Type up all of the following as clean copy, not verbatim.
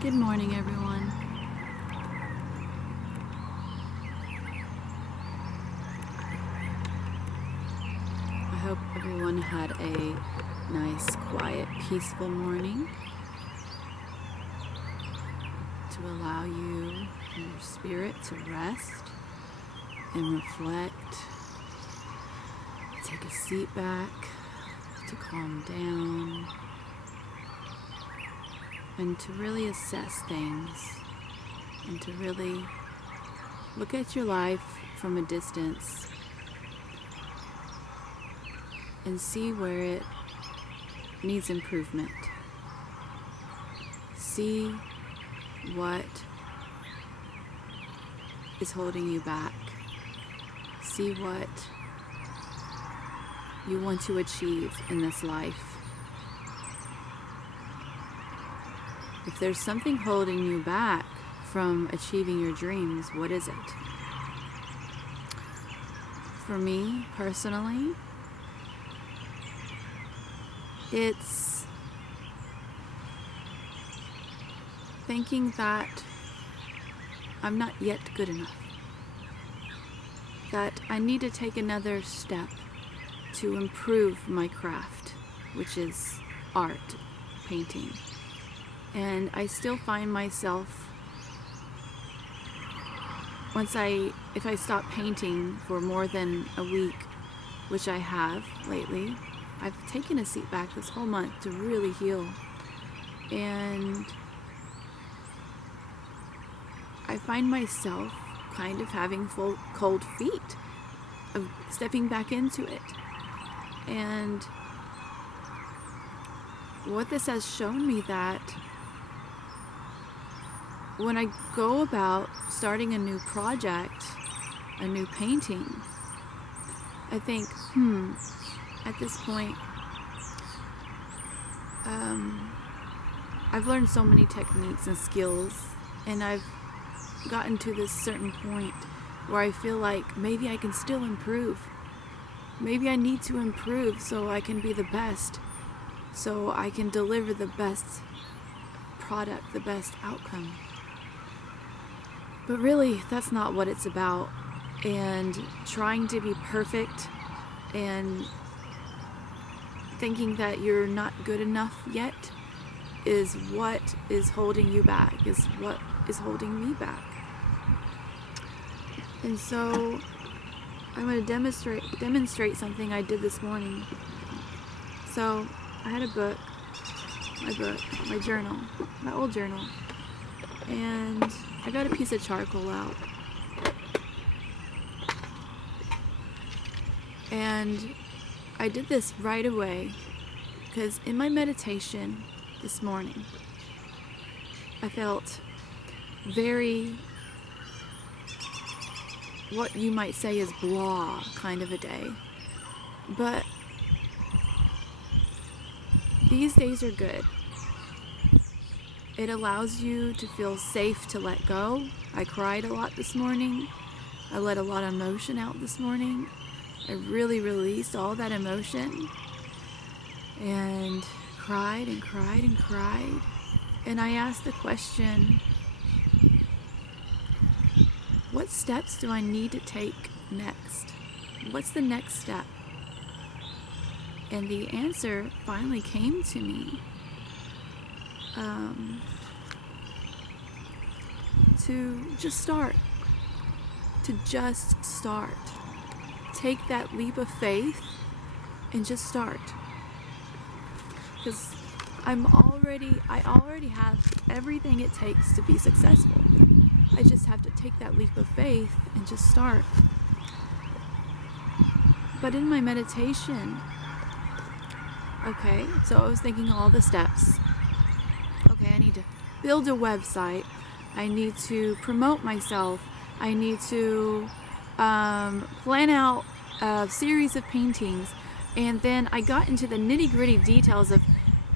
Good morning, everyone. I hope everyone had a nice, quiet, peaceful morning to allow you and your spirit to rest and reflect, take a seat back, to calm down, and to really assess things and to really look at your life from a distance and see where it needs improvement. See what is holding you back. See what you want to achieve in this life. If there's something holding you back from achieving your dreams, what is it? For me, personally, it's thinking that I'm not yet good enough. That I need to take another step to improve my craft, which is art, painting. And I still find myself, if I stop painting for more than a week, which I have lately, I've taken a seat back this whole month to really heal. And I find myself kind of having cold feet, of stepping back into it. And what this has shown me that when I go about starting a new project, a new painting, I think, at this point, I've learned so many techniques and skills, and I've gotten to this certain point where I feel like maybe I can still improve. Maybe I need to improve so I can be the best, so I can deliver the best product, the best outcome. But really, that's not what it's about. And trying to be perfect and thinking that you're not good enough yet is what is holding you back, is what is holding me back. And so I'm going to demonstrate something I did this morning. So I had a book, my journal, my old journal, and I got a piece of charcoal out. And I did this right away because in my meditation this morning, I felt very, what you might say is blah kind of a day. But these days are good. It allows you to feel safe to let go. I cried a lot this morning. I let a lot of emotion out this morning. I really released all that emotion and cried and cried and cried. And I asked the question, what steps do I need to take next? What's the next step? And the answer finally came to me. To just start. Take that leap of faith and just start. Because I already have everything it takes to be successful. I just have to take that leap of faith and just start. But in my meditation, okay, so I was thinking all the steps. Okay, I need to build a website. I need to promote myself. I need to plan out a series of paintings. And then I got into the nitty-gritty details of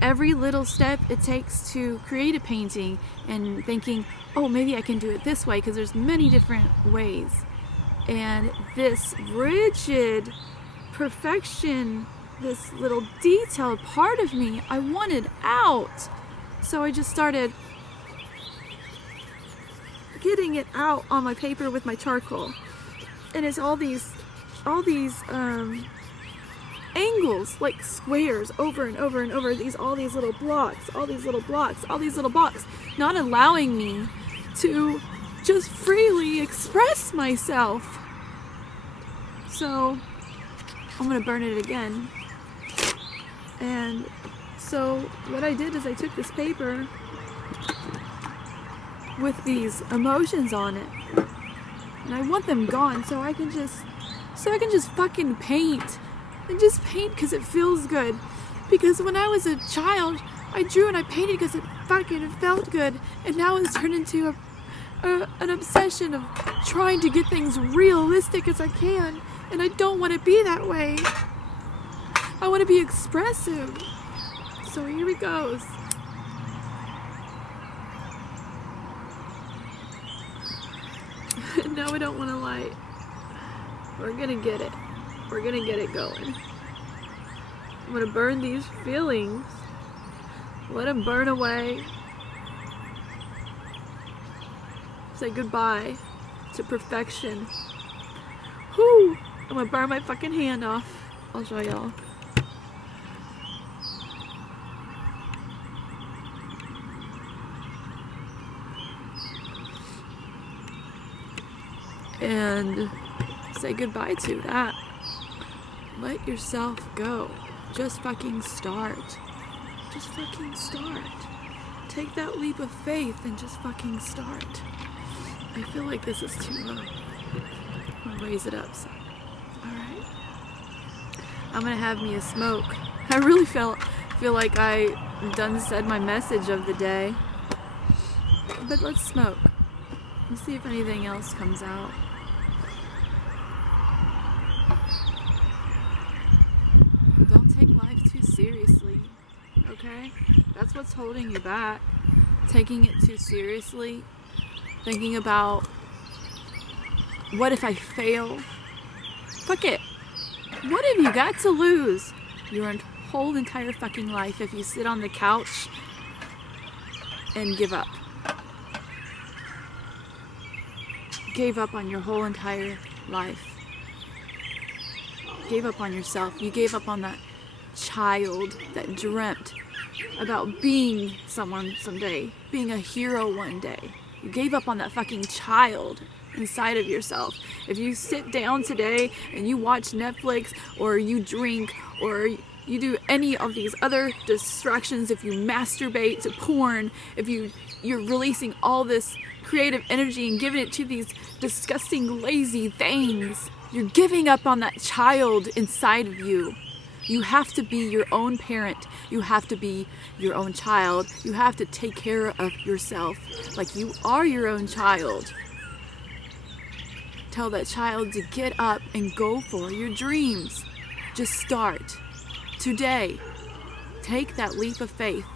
every little step it takes to create a painting, and thinking, oh, maybe I can do it this way, because there's many different ways. And this rigid perfection, this little detailed part of me, I wanted out. So I just started getting it out on my paper with my charcoal. And it's all these angles, like squares, over and over and over, all these little blocks, not allowing me to just freely express myself. So I'm gonna burn it again. And so what I did is I took this paper with these emotions on it, and I want them gone so I can just fucking paint. And just paint because it feels good. Because when I was a child, I drew and I painted because it fucking felt good. And now it's turned into an obsession of trying to get things realistic as I can. And I don't want to be that way. I want to be expressive. So here it goes. No, I don't want to light. We're gonna get it. We're gonna get it going. I'm gonna burn these feelings. Let them burn away. Say goodbye to perfection. Whew! I'm gonna burn my fucking hand off. I'll show y'all. And say goodbye to that. Let yourself go. Just fucking start. Just fucking start. Take that leap of faith and just fucking start. I feel like this is too low. I'm gonna raise it up some. Alright. I'm gonna have me a smoke. I really feel like I done said my message of the day. But let's smoke. Let's see if anything else comes out. Don't take life too seriously, okay? That's what's holding you back. Taking it too seriously. Thinking about, what if I fail? Fuck it. What have you got to lose? Your whole entire fucking life if you sit on the couch and give up. Gave up on your whole entire life. Gave up on yourself. You gave up on that child that dreamt about being someone someday, being a hero one day. You gave up on that fucking child inside of yourself. If you sit down today and you watch Netflix, or you drink, or you do any of these other distractions, if you masturbate to porn, if you're releasing all this creative energy and giving it to these disgusting lazy things, you're giving up on that child inside of you. You have to be your own parent. You have to be your own child. You have to take care of yourself like you are your own child. Tell that child to get up and go for your dreams. Just start today. Take that leap of faith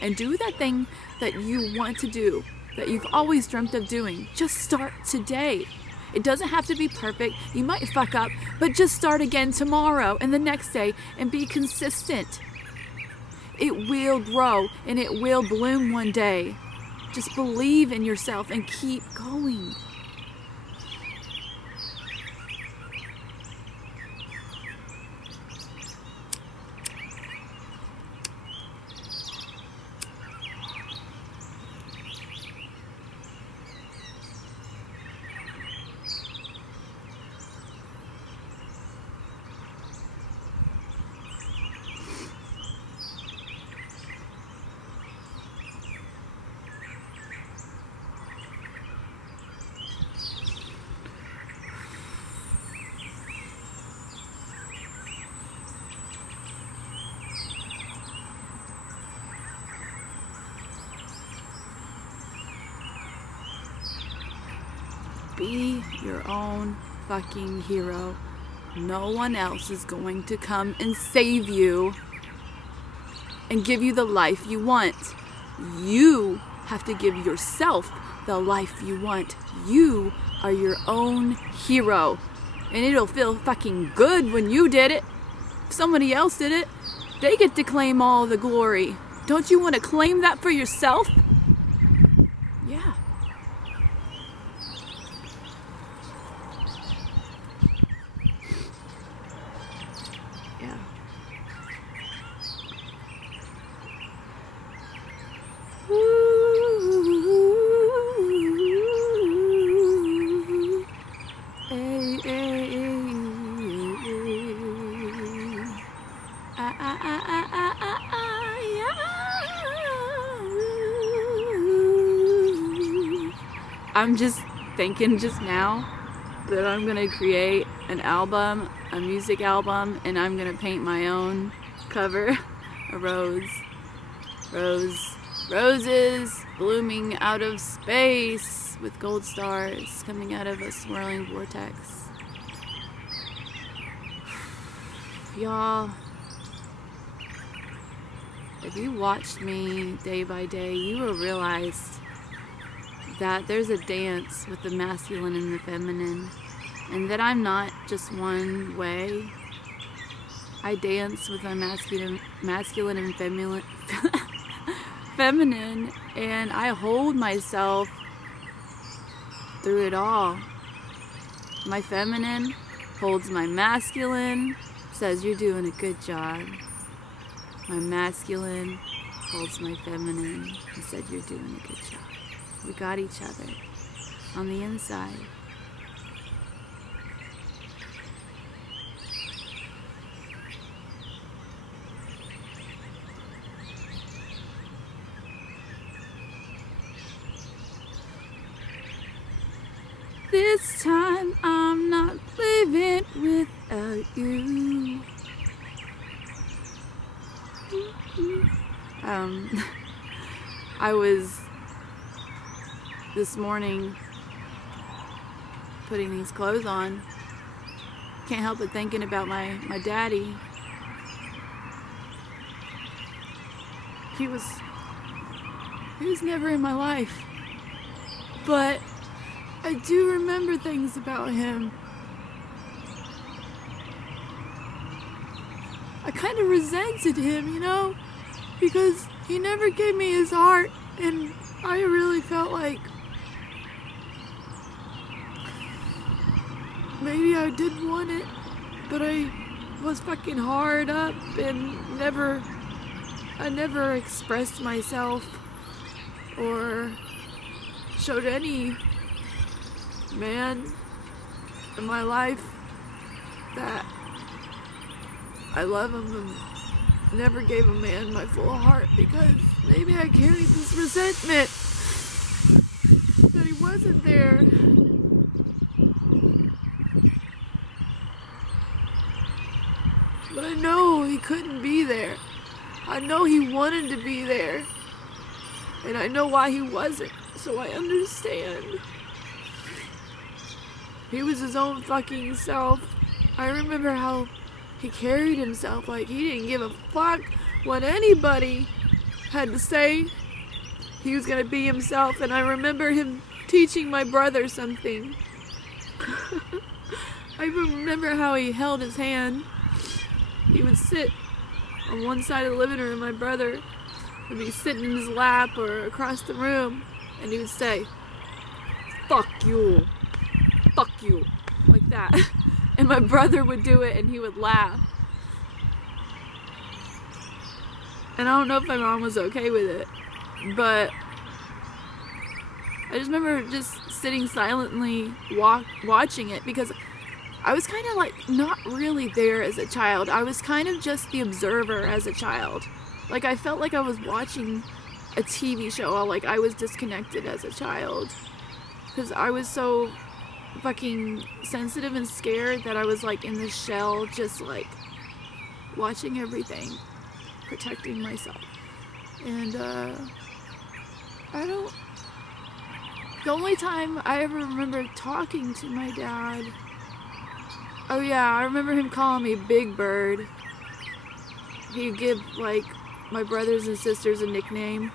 and do that thing that you want to do, that you've always dreamt of doing. Just start today. It doesn't have to be perfect. You might fuck up, but just start again tomorrow and the next day and be consistent. It will grow and it will bloom one day. Just believe in yourself and keep going. Be your own fucking hero. No one else is going to come and save you and give you the life you want. You have to give yourself the life you want. You are your own hero. And it'll feel fucking good when you did it. If somebody else did it, they get to claim all the glory. Don't you want to claim that for yourself? Yeah. I'm just thinking just now that I'm gonna create an album, a music album, and I'm gonna paint my own cover. A rose. Roses blooming out of space with gold stars coming out of a swirling vortex. Y'all, if you watched me day by day, you will realize that there's a dance with the masculine and the feminine, and that I'm not just one way. I dance with my masculine and feminine, and I hold myself through it all. My feminine holds my masculine, says you're doing a good job. My masculine holds my feminine and said you're doing a good job. We got each other on the inside. This time I'm not living without you. I was this morning putting these clothes on. Can't help but thinking about my daddy. He was never in my life, but I do remember things about him. I kind of resented him, you know, because he never gave me his heart, and I really felt like maybe I did want it, but I was fucking hard up and I never expressed myself or showed any man in my life that I love him, and never gave a man my full heart because maybe I carried this resentment that he wasn't there. But I know he couldn't be there. I know he wanted to be there, and I know why he wasn't, so I understand. He was his own fucking self. I remember how he carried himself like he didn't give a fuck what anybody had to say. He was gonna be himself, and I remember him teaching my brother something. I even remember how he held his hand. He would sit on one side of the living room, my brother would be sitting in his lap or across the room, and he would say, "Fuck you, like that." And my brother would do it and he would laugh. And I don't know if my mom was okay with it, but I just remember just sitting silently watching it, because I was kind of like not really there as a child. I was kind of just the observer as a child. Like I felt like I was watching a TV show, like I was disconnected as a child, because I was so fucking sensitive and scared that I was like in this shell, just like watching everything, protecting myself. And the only time I ever remember talking to my dad, oh yeah, I remember him calling me Big Bird. He'd give like my brothers and sisters a nickname.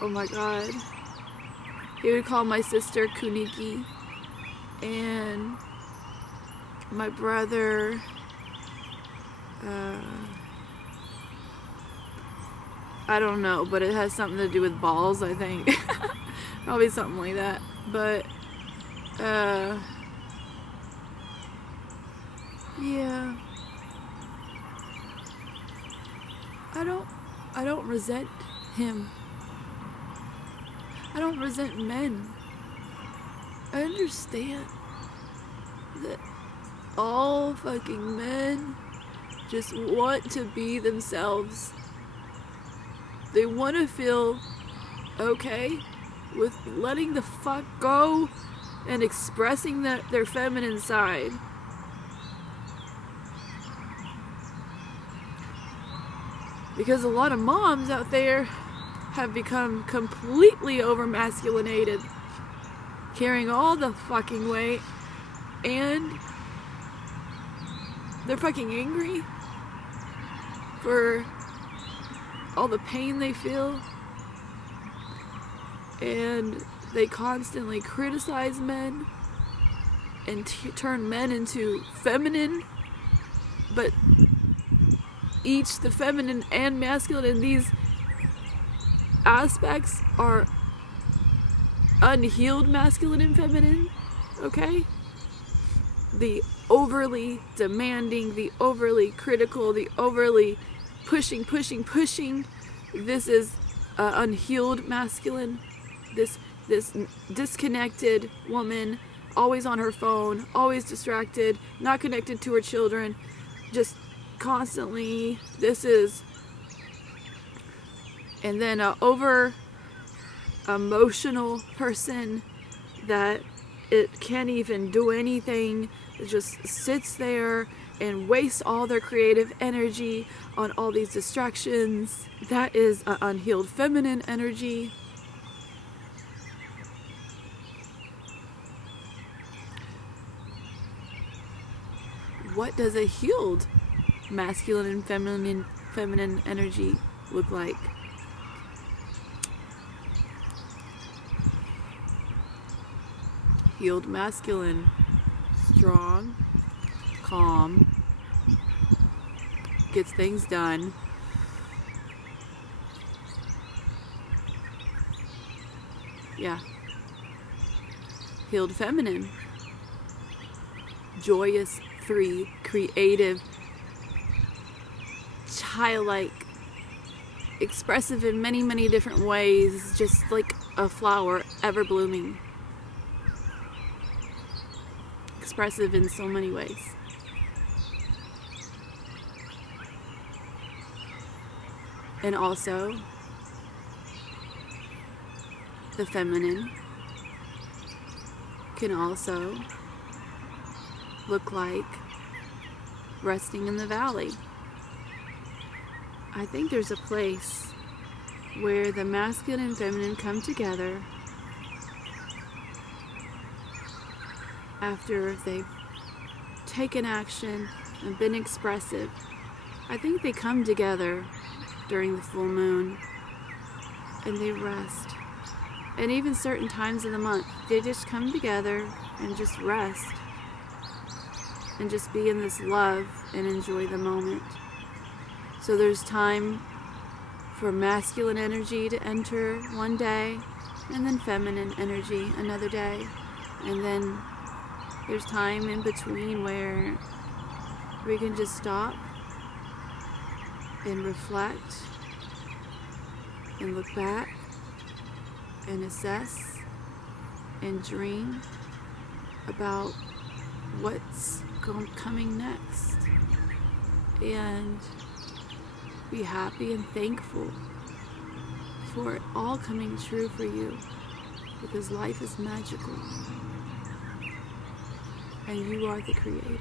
Oh my god. He would call my sister Kuniki, and my brother, I don't know, but it has something to do with balls, I think. Probably something like that. But, yeah. I don't resent him. I don't resent men. I understand that all fucking men just want to be themselves. They want to feel okay with letting the fuck go and expressing their feminine side. Because a lot of moms out there have become completely over-masculinated, carrying all the fucking weight, and they're fucking angry for all the pain they feel, and they constantly criticize men and turn men into feminine, but each the feminine and masculine in these aspects are unhealed masculine and feminine, okay? The overly demanding, the overly critical, the overly pushing. This is unhealed masculine. This disconnected woman, always on her phone, always distracted, not connected to her children, just constantly. This is, and then an over emotional person that it can't even do anything. It just sits there and wastes all their creative energy on all these distractions. That is an unhealed feminine energy. What does a healed masculine and feminine energy look like? Healed masculine, strong, calm, gets things done, yeah. Healed feminine, joyous, free, creative, childlike, expressive in many different ways, just like a flower ever blooming. Expressive in so many ways. And also, the feminine can also look like resting in the valley. I think there's a place where the masculine and feminine come together after they've taken action and been expressive. I think they come together during the full moon and they rest. And even certain times of the month, they just come together and just rest and just be in this love and enjoy the moment. So there's time for masculine energy to enter one day, and then feminine energy another day, and then there's time in between where we can just stop and reflect and look back and assess and dream about what's coming next, and be happy and thankful for it all coming true for you, because life is magical and you are the creator.